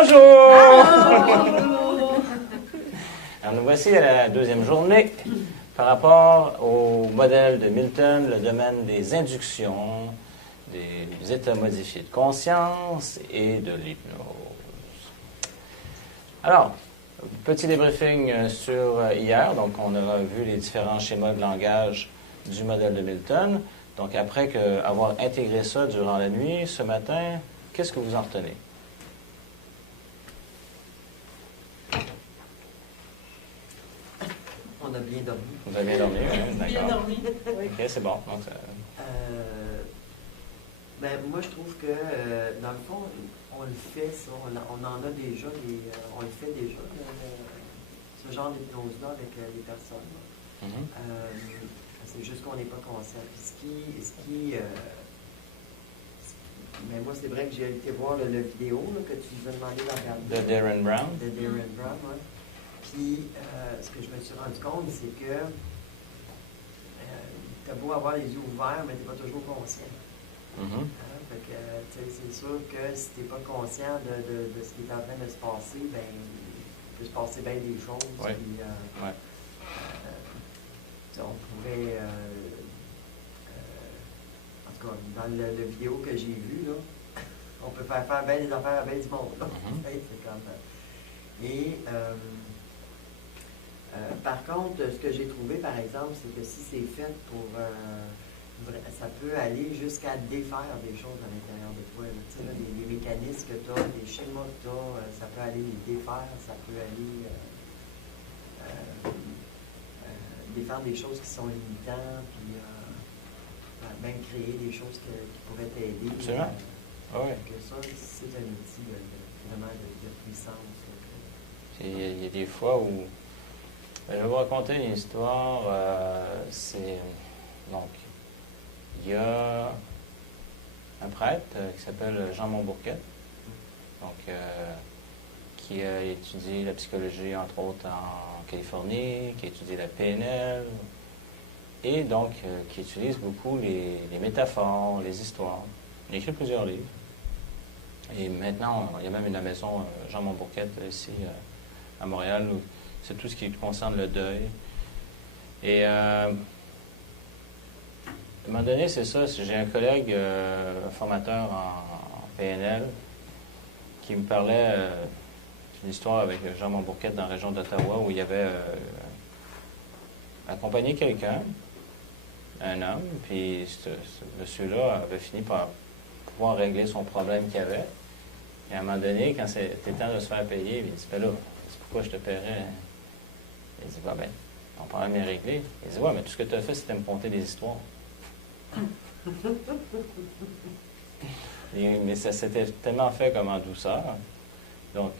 Bonjour! Allô! Alors, nous voici à la deuxième journée par rapport au modèle de Milton, le domaine des inductions, des états modifiés de conscience et de l'hypnose. Alors, petit débriefing sur hier. Donc, on a vu les différents schémas de langage du modèle de Milton. Donc, après avoir intégré ça durant la nuit, ce matin, qu'est-ce que vous en retenez? On a bien dormi. Vous avez bien dormi, oui, Bien d'accord. dormi. Oui. OK, c'est bon. Donc, Moi, je trouve que, dans le fond, on le fait, ça. On en a déjà, on le fait déjà, ce genre d'hypnose-là avec les personnes. C'est juste qu'on n'est pas conscient. Puis mais moi, c'est vrai que j'ai été voir le vidéo là, que tu nous as demandé de regarder. de Darren Brown. De Darren Brown, oui. Puis, ce que je me suis rendu compte, c'est que tu as beau avoir les yeux ouverts, mais tu n'es pas toujours conscient. Fait que, c'est sûr que si tu n'es pas conscient de ce qui est en train de se passer, ben, il peut se passer bien des choses. Oui. Puis, Ouais. on pourrait, en tout cas, dans le vidéo que j'ai vu, là, on peut faire bien des affaires à bien du monde. Là. C'est comme, par contre, ce que j'ai trouvé, par exemple, c'est que si c'est fait pour... ça peut aller jusqu'à défaire des choses à l'intérieur de toi. Tu sais, là, les mécanismes que tu as, les schémas que tu as, ça peut aller les défaire, ça peut aller défaire des choses qui sont limitantes, puis même créer des choses qui pourraient t'aider. Absolument. Oui. Ça, c'est un outil vraiment de puissance. Il y a des fois où... Je vais vous raconter une histoire. Donc, il y a un prêtre qui s'appelle Jean Montbourquette, donc, qui a étudié la psychologie, entre autres, en Californie, qui a étudié la PNL, et donc qui utilise beaucoup les métaphores, les histoires. Il a écrit plusieurs livres. Et maintenant, il y a même une maison, Jean Montbourquette, ici, à Montréal, où c'est tout ce qui concerne le deuil. Et à un moment donné, c'est ça, j'ai un collègue, un formateur en PNL, qui me parlait d'une histoire avec Jean Montbourquette dans la région d'Ottawa, où il avait accompagné quelqu'un, un homme, puis ce monsieur-là avait fini par pouvoir régler son problème qu'il avait. Et à un moment donné, quand c'était temps de se faire payer, il dit, ben là, c'est pourquoi je te paierais? Il dit, ben, ton problème est réglé. Il dit, ouais, mais tout ce que tu as fait, c'était me conter des histoires. Mais ça s'était tellement fait comme en douceur. Donc,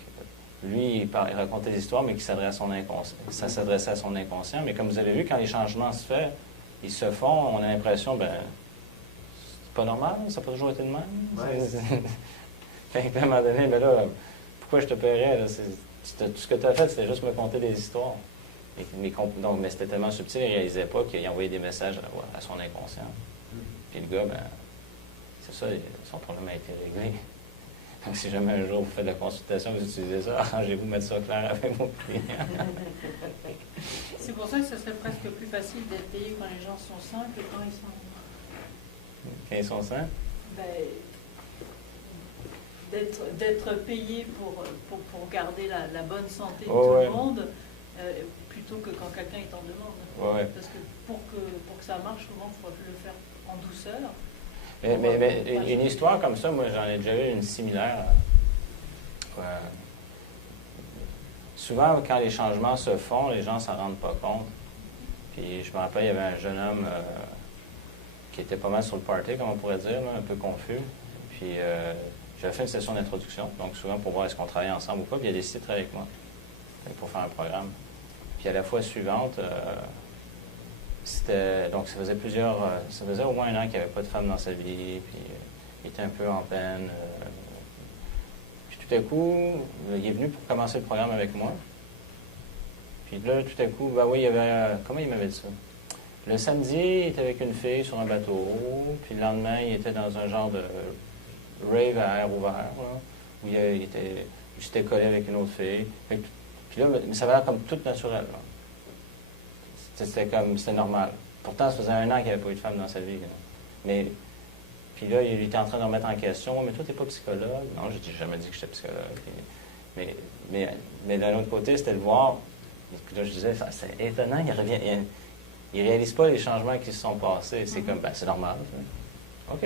lui, il racontait des histoires, mais qui s'adressait à son inconscient. Ça s'adressait à son inconscient. Mais comme vous avez vu, quand les changements se font, ils se font, on a l'impression, ben, c'est pas normal, ça n'a pas toujours été de même. Ouais. Fait qu'à un moment donné, ben là, pourquoi je te paierais? Là, tout ce que tu as fait, c'était juste me conter des histoires. Mais c'était tellement subtil, il ne réalisait pas qu'il envoyait des messages à son inconscient. Puis le gars, ben, c'est ça, son problème a été réglé. Donc, si jamais un jour vous faites de la consultation, vous utilisez ça, arrangez-vous mettre ça clair avec vos clients. C'est pour ça que ce serait presque plus facile d'être payé quand les gens sont sains que quand ils sont... Quand ils sont sains? D'être payé pour garder la bonne santé de tout le monde, plutôt que quand quelqu'un est en demande. Ouais. Parce que pour que ça marche, souvent, il faut le faire en douceur. Mais une histoire comme ça, moi, j'en ai déjà eu une similaire. Souvent, quand les changements se font, les gens ne s'en rendent pas compte. Puis, je me rappelle, il y avait un jeune homme qui était pas mal sur le party, comme on pourrait dire, là, un peu confus. Puis, j'avais fait une session d'introduction, donc souvent pour voir est-ce qu'on travaillait ensemble ou pas, puis il a décidé de travailler avec moi pour faire un programme. Puis à la fois suivante, donc ça faisait au moins un an qu'il n'y avait pas de femme dans sa vie, puis il était un peu en peine. Puis tout à coup, il est venu pour commencer le programme avec moi. Puis là, tout à coup, ben oui, il y avait... comment il m'avait dit ça? Le samedi, il était avec une fille sur un bateau, puis le lendemain, il était dans un genre de rave à air ouvert, là, où il était j'étais collé avec une autre fille. Puis là, mais ça avait l'air comme tout naturel. C'était normal. Pourtant, ça faisait 1 an qu'il n'y avait pas eu de femme dans sa vie. Là. Mais, puis là, il était en train de remettre en question. Mais toi, tu n'es pas psychologue. Non, j'ai jamais dit que j'étais psychologue. Mais d'un autre côté, c'était le voir. Puis là, je disais, c'est étonnant, il réalise pas les changements qui se sont passés. C'est comme, c'est normal. OK.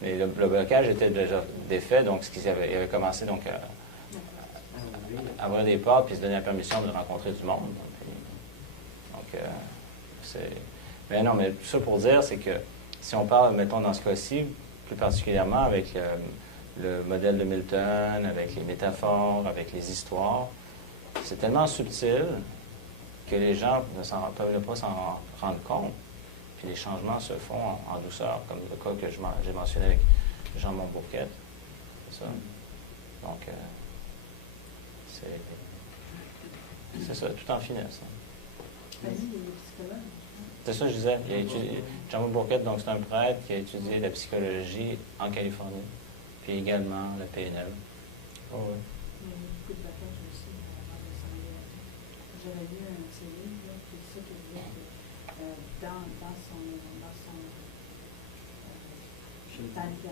Mais le blocage était déjà défait, donc il avait commencé donc, à avoir des portes puis se donner la permission de rencontrer du monde. Mais non, mais tout ça pour dire, c'est que si on parle, mettons, dans ce cas-ci, plus particulièrement avec le modèle de Milton, avec les métaphores, avec les histoires, c'est tellement subtil que les gens ne peuvent pas s'en rendre compte. Puis les changements se font en douceur, comme le cas que j'ai mentionné avec Jean Montbourquette. C'est ça. Donc, c'est ça, tout en finesse. C'est ça que je disais. Jean Montbourquette, donc c'est un prêtre qui a étudié la psychologie en Californie, puis également la PNL. Oh, oui. J'avais lu un CV, puis ça qui disait que dans son liturgie,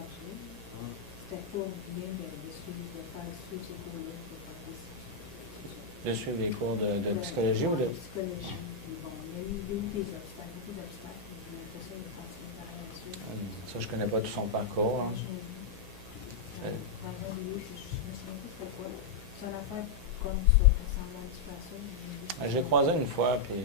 c'était pas bien de faire suivre ces cours-là. De suivre les cours de psychologie ou de... psychologie. Bon, il y a eu des obstacles, beaucoup d'obstacles, mais après ça, il est parti par la suite. Ça, je connais pas tout son parcours. Hein. Dans un lieu, je me souviens plus c'était quoi. C'est une affaire comme ça, qui ressemble un petit peu à ça. J'ai croisé une fois, puis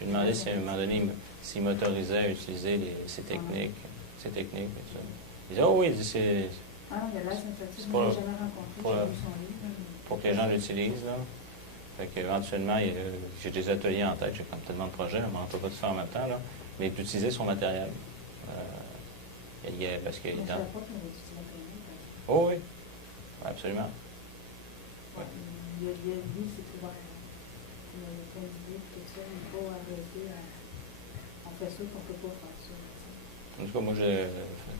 j'ai demandé si à un moment donné, s'il m'autorisait à utiliser ces techniques. Et tout ça. Il disait, oh oui, c'est... Ah, il a l'air sympathique, je ne l'ai jamais rencontré, j'ai lu son livre. Pour que les gens l'utilisent, là. Fait qu'éventuellement, j'ai des ateliers en tête, j'ai comme tellement de projets, on ne peut pas tout faire en même temps, là. Mais d'utiliser son matériel. Parce que... Mais je ne savais pas qu'on utilisait la technique. Oh oui, absolument. Ouais. Il y a lui, c'est ouvert. Il y a plein d'idées, tout ça, il faut arrêter. On fait ça qu'on ne peut pas faire ça. En tout cas, moi,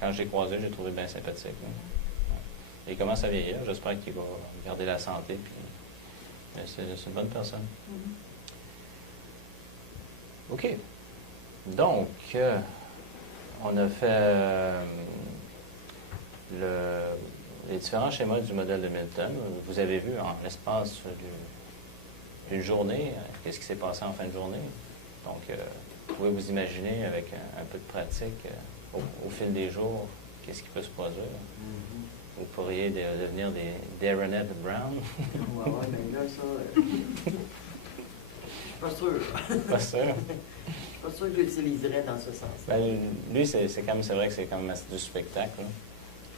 quand j'ai croisé, j'ai trouvé bien sympathique. Ouais. Il commence à vieillir, j'espère qu'il va garder la santé. Puis, c'est une bonne personne. OK. Donc, on a fait les différents schémas du modèle de Milton. Vous avez vu en l'espace d'une journée, qu'est-ce qui s'est passé en fin de journée. Donc, vous pouvez vous imaginer avec un peu de pratique, au fil des jours, qu'est-ce qui peut se produire. Vous pourriez devenir des Darren Brown. Ouais, mais là, ça... je suis pas sûr. Pas sûr. Je suis pas sûr que j'utiliserais dans ce sens. Ben, lui, c'est vrai que c'est quand même du spectacle.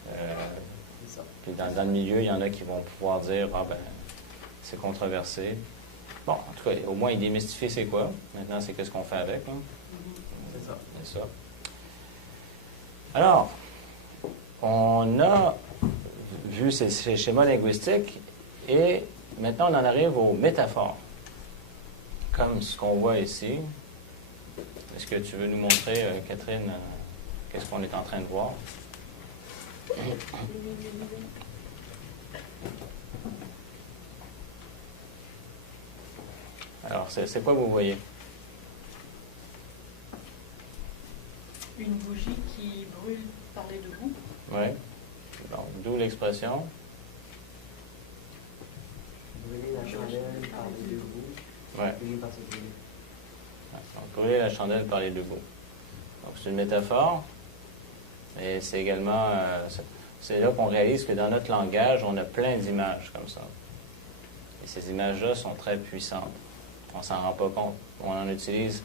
C'est ça. Puis dans le milieu, il y en a qui vont pouvoir dire, c'est controversé. Bon, en tout cas, au moins, il démystifie c'est quoi. Maintenant, c'est qu'est-ce qu'on fait avec. Là. C'est ça. C'est ça. Alors, on a vu ces schémas linguistiques et maintenant, on en arrive aux métaphores. Comme ce qu'on voit ici. Est-ce que tu veux nous montrer, Catherine, qu'est-ce qu'on est en train de voir? Alors, c'est quoi vous voyez? Une bougie qui brûle par les deux bouts. Oui. Donc, d'où l'expression. Brûler la chandelle par les deux bouts. Oui. Brûler par ses deux bouts. Donc, brûler la chandelle par les deux bouts. Donc, c'est une métaphore. Mais c'est également... c'est là qu'on réalise que dans notre langage, on a plein d'images comme ça. Et ces images-là sont très puissantes. On s'en rend pas compte. On en utilise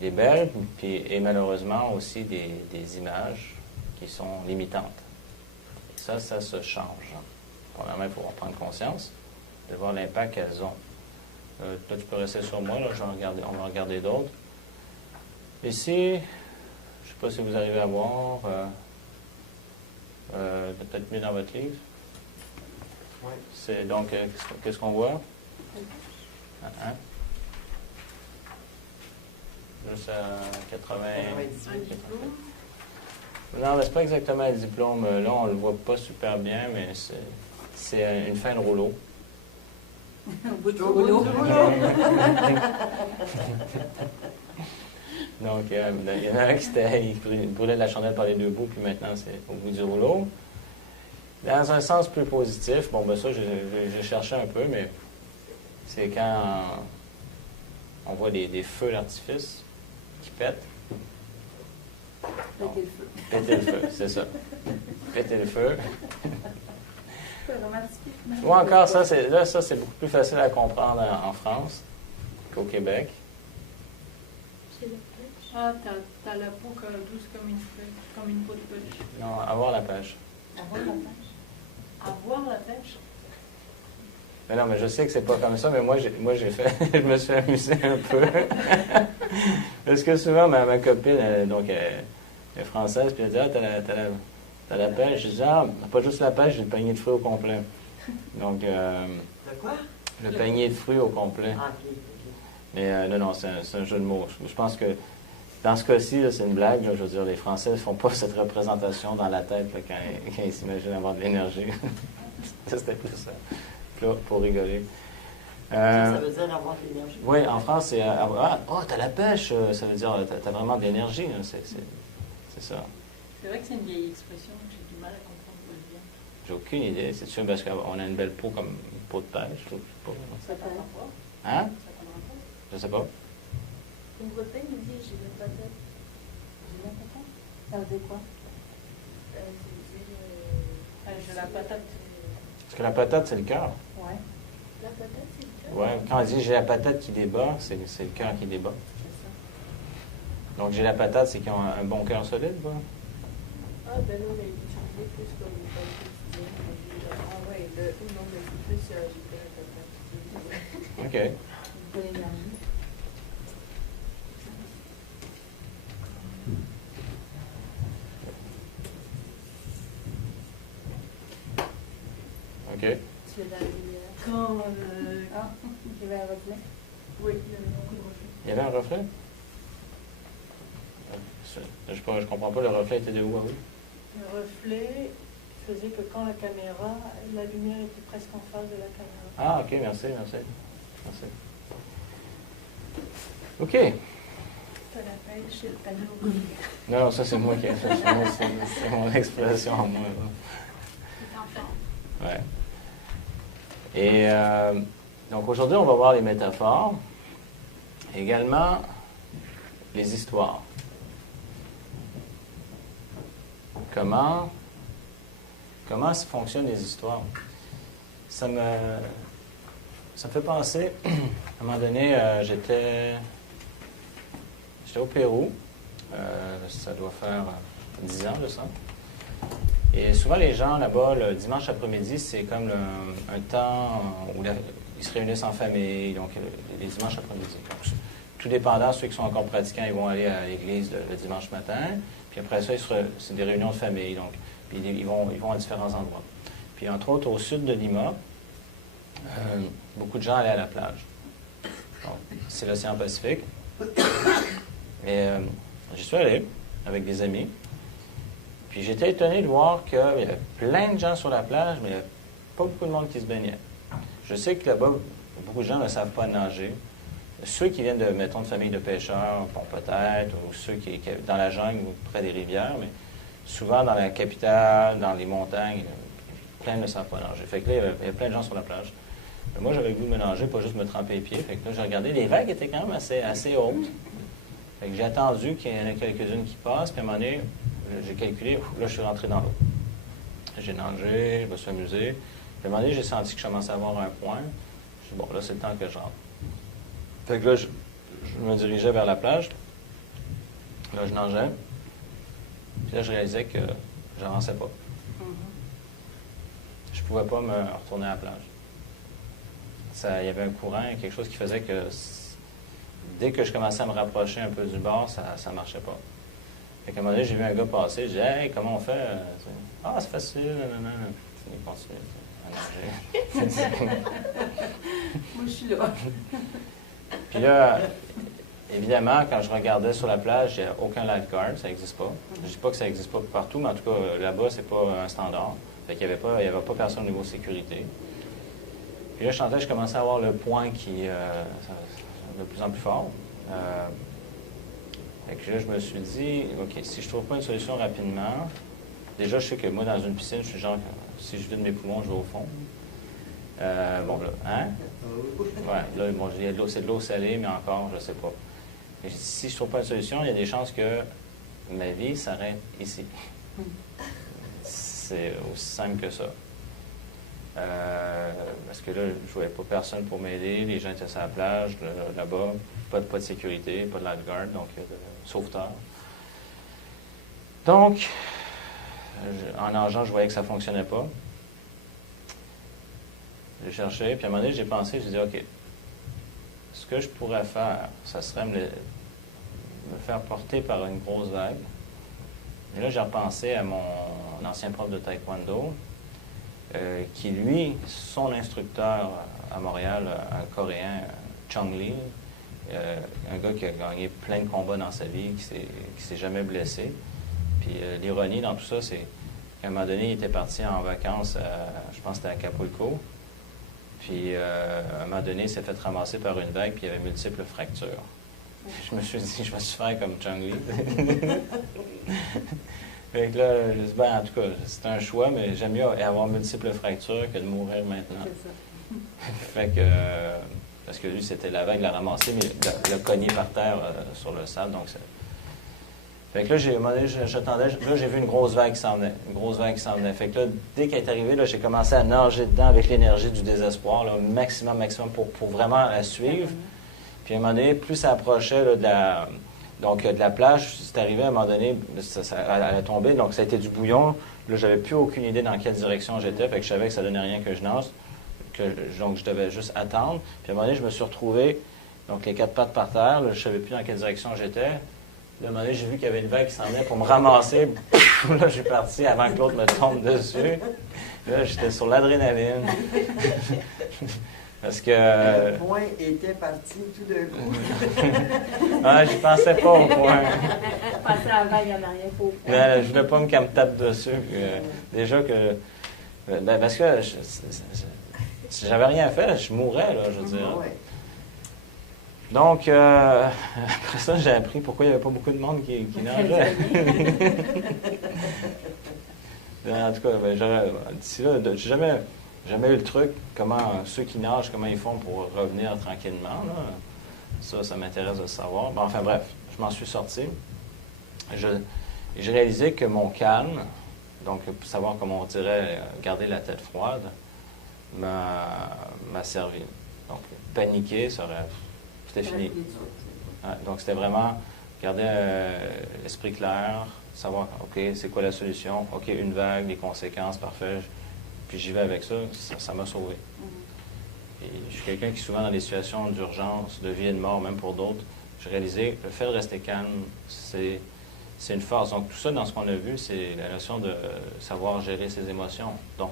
des belles et malheureusement aussi des images qui sont limitantes. Et ça se change. Premièrement, il faut en prendre conscience de voir l'impact qu'elles ont. Là, tu peux rester sur moi, là, on va regarder d'autres. Ici, je ne sais pas si vous arrivez à voir, peut-être mieux dans votre livre. Oui. C'est donc, qu'est-ce qu'on voit? Juste à 80... Un diplôme. Non, mais c'est pas exactement un diplôme. Là, on le voit pas super bien, mais c'est une fin de rouleau. Au bout du Au bout du rouleau. rouleau. Donc, il y en a un il brûlait la chandelle par les deux bouts, puis maintenant, c'est au bout du rouleau. Dans un sens plus positif, bon, ben ça, j'ai cherché un peu, mais c'est quand on voit des feux d'artifice qui pètent. Péter le feu. Péter le feu, c'est ça. Péter le feu. C'est romantique. Ou encore, ça, c'est beaucoup plus facile à comprendre en France qu'au Québec. C'est le pêche. Ah, t'as la peau douce comme une feuille, comme une peau de pêche. Non, avoir la pêche. Avoir la pêche. Avoir la pêche? Mais non, mais je sais que c'est pas comme ça, mais moi j'ai fait, je me suis amusé un peu. Parce que souvent, ma copine, elle est française, puis elle dit, ah, t'as la pêche. Je dis, ah, pas juste la pêche, j'ai le panier de fruits au complet. Donc, De quoi? le panier de fruits au complet. Ah, ok. Mais non, c'est un jeu de mots. Je pense que dans ce cas-ci, là, c'est une blague. Là, je veux dire, les Français ne font pas cette représentation dans la tête là, quand ils s'imaginent avoir de l'énergie. Ça, c'était plus ça. Là, pour rigoler. Ça veut dire avoir de l'énergie. Oui, en France, c'est t'as la pêche, ça veut dire t'as vraiment de l'énergie. Là, c'est ça. C'est vrai que c'est une vieille expression, j'ai du mal à comprendre d'où elle vient. J'ai aucune idée. C'est sûr parce qu'on a une belle peau comme une peau de pêche. Je sais pas. Ça prendra pas. Hein? Ça prendra pas. Je sais pas. Une Bretagne nous dit j'ai la patate. J'ai la patate. Ça veut dire quoi? J'ai la patate. Parce que la patate, c'est le cœur. Ouais. La patate, c'est le cœur? Ouais, quand on dit j'ai la patate qui débat, c'est le cœur qui débat. C'est ça. Donc j'ai la patate, c'est qu'ils ont un bon cœur solide, quoi. Ah, ben là, on a utilisé plus comme une bonne quotidienne. Ah, ouais, non, mais c'est plus j'ai la patate. OK. De l'énergie. OK. Tu es dans les... Quand. Ah, il y avait un reflet. Oui, il y avait beaucoup de reflets. Il y avait un reflet? Je comprends pas, le reflet était de où à où? Le reflet faisait que quand la caméra, la lumière était presque en face de la caméra. Ah, OK, merci. OK. T'as la pêche et le panneau. Non, ça c'est moi qui ai fait. C'est mon expression en moi. Là. C'est enfant. Ouais. Et donc aujourd'hui, on va voir les métaphores, également les histoires. Comment ça fonctionne les histoires? Ça me fait penser, à un moment donné, j'étais au Pérou, ça doit faire 10 ans de ça. Et souvent, les gens là-bas, le dimanche après-midi, c'est comme un temps où ils se réunissent en famille, donc les dimanches après-midi. Tout dépendant, ceux qui sont encore pratiquants, ils vont aller à l'église le dimanche matin. Puis après ça, c'est des réunions de famille, donc puis ils vont à différents endroits. Puis entre autres, au sud de Lima, beaucoup de gens allaient à la plage. Donc, c'est l'océan Pacifique. Et j'y suis allé avec des amis. Puis j'étais étonné de voir qu'il y avait plein de gens sur la plage, mais il n'y avait pas beaucoup de monde qui se baignait. Je sais que là-bas, beaucoup de gens ne savent pas nager. Ceux qui viennent mettons, de familles de pêcheurs, bon, peut-être, ou ceux qui dans la jungle ou près des rivières, mais souvent dans la capitale, dans les montagnes, plein ne savent pas nager. Fait que là, il y avait plein de gens sur la plage. Mais moi, j'avais le goût de me nager, pas juste me tremper les pieds. Fait que là, j'ai regardé, les vagues étaient quand même assez hautes. Fait que j'ai attendu qu'il y en ait quelques-unes qui passent, puis à un moment donné, j'ai calculé, là, je suis rentré dans l'eau. J'ai nagé, je me suis amusé. Puis à un moment donné, j'ai senti que je commençais à avoir un point. Je suis bon, là, c'est le temps que je rentre. Fait que là, je me dirigeais vers la plage. Là, je nageais. Puis là, je réalisais que je n'avançais pas. Je ne pouvais pas me retourner à la plage. Il y avait un courant, quelque chose qui faisait que dès que je commençais à me rapprocher un peu du bord, ça ne marchait pas. Fait qu'à un moment donné, j'ai vu un gars passer. J'ai dit, hey, comment on fait? Ah, c'est facile. Non. Il continue à nager. Moi, je suis là. Puis là, évidemment, quand je regardais sur la plage, il n'y a aucun lifeguard, ça n'existe pas. Je ne dis pas que ça n'existe pas partout, mais en tout cas, là-bas, c'est pas un standard. Fait qu'il n'y avait pas personne au niveau sécurité. Puis là, je commençais à avoir le point qui de plus en plus fort. Fait que là, je me suis dit, OK, si je ne trouve pas une solution rapidement, déjà, je sais que moi, dans une piscine, je suis genre, si je vide mes poumons, je vais au fond. Bon, là, hein? Ouais, là, bon, c'est de l'eau salée, mais encore, je ne sais pas. Et si je ne trouve pas une solution, il y a des chances que ma vie s'arrête ici. C'est aussi simple que ça. Parce que là, je ne voyais pas personne pour m'aider. Les gens étaient sur la plage, là-bas. Pas de sécurité, pas de lifeguard, donc de sauveteur. Donc, en nageant, je voyais que ça ne fonctionnait pas. J'ai cherché, puis à un moment donné, j'ai pensé, j'ai dit, OK, ce que je pourrais faire, ça serait me faire porter par une grosse vague. Et là, j'ai repensé à mon ancien prof de taekwondo, qui, lui, son instructeur à Montréal, un Coréen, Chung Lee, un gars qui a gagné plein de combats dans sa vie, qui s'est jamais blessé. Puis l'ironie dans tout ça, c'est qu'à un moment donné, il était parti en vacances, je pense que c'était à Acapulco. Puis à un moment donné, il s'est fait ramasser par une vague, puis il y avait multiples fractures. Je me suis dit, je vais se faire comme Chung Lee. Fait que là, je me dis, ben, en tout cas, c'est un choix, mais j'aime mieux avoir multiples fractures que de mourir maintenant. Fait que, parce que lui, c'était la vague, l'a ramassé, mais l'a cogné par terre sur le sable. Donc fait que là, j'attendais, là, j'ai vu une grosse vague qui s'en venait. Une grosse vague qui s'en venait. Fait que là, dès qu'elle est arrivée, là, j'ai commencé à nager dedans avec l'énergie du désespoir, là, maximum, pour vraiment la suivre. Puis à un moment donné, plus ça approchait là, de la plage, c'est arrivé à un moment donné, elle a tombé, donc ça a été du bouillon. Là, j'avais plus aucune idée dans quelle direction j'étais, fait que je savais que ça donnait rien que je nage, donc je devais juste attendre. Puis à un moment donné, je me suis retrouvé, donc les 4 pattes par terre, là, je savais plus dans quelle direction j'étais. Là, à un moment donné, j'ai vu qu'il y avait une vague qui s'en venait pour me ramasser. Là, je suis parti avant que l'autre me tombe dessus. Là, j'étais sur l'adrénaline. Parce que... Le point était parti tout d'un coup. Ah, je pensais pas au point. Passer la vague en arrière pour. Mais je voulais pas qu'elle me tape dessus. Déjà que... Ben, parce que si j'avais rien fait, je mourrais, là, je veux dire. Ouais. Donc, après ça, j'ai appris pourquoi il n'y avait pas beaucoup de monde qui nageait. En tout cas, d'ici là, j'ai jamais eu le truc, comment ceux qui nagent, comment ils font pour revenir tranquillement. Là. Ça m'intéresse de savoir. Bon, enfin bref, je m'en suis sorti. J'ai réalisé que mon calme, donc pour savoir comment on dirait garder la tête froide, m'a servi. Donc, paniquer, c'était fini. Ouais, donc, c'était vraiment garder l'esprit clair, savoir, OK, c'est quoi la solution? OK, une vague, les conséquences, parfait. Puis j'y vais avec ça, ça m'a sauvé. Et je suis quelqu'un qui, souvent, dans des situations d'urgence, de vie et de mort, même pour d'autres, j'ai réalisé le fait de rester calme, c'est une force. Donc, tout ça, dans ce qu'on a vu, c'est la notion de savoir gérer ses émotions. Donc,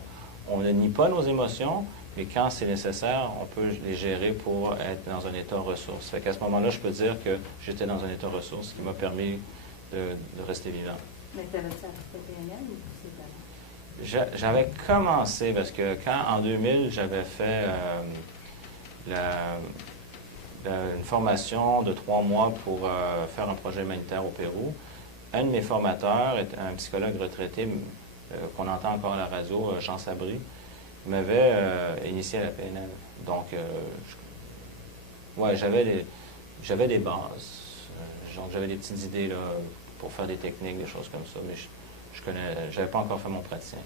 on ne nie pas nos émotions, mais quand c'est nécessaire, on peut les gérer pour être dans un état ressource. Fait qu'à ce moment-là, je peux dire que j'étais dans un état ressource, ce qui m'a permis de rester vivant. Mais t'avais-tu respecté un ou c'est pas? J'avais commencé, parce que quand, en 2000, j'avais fait une formation de 3 mois pour faire un projet humanitaire au Pérou, un de mes formateurs, un psychologue retraité qu'on entend encore à la radio, Jean Sabry, m'avait initié à la PNL. Donc, ouais, j'avais des bases. Donc, j'avais des petites idées là, pour faire des techniques, des choses comme ça, mais je n'avais pas encore fait mon praticien.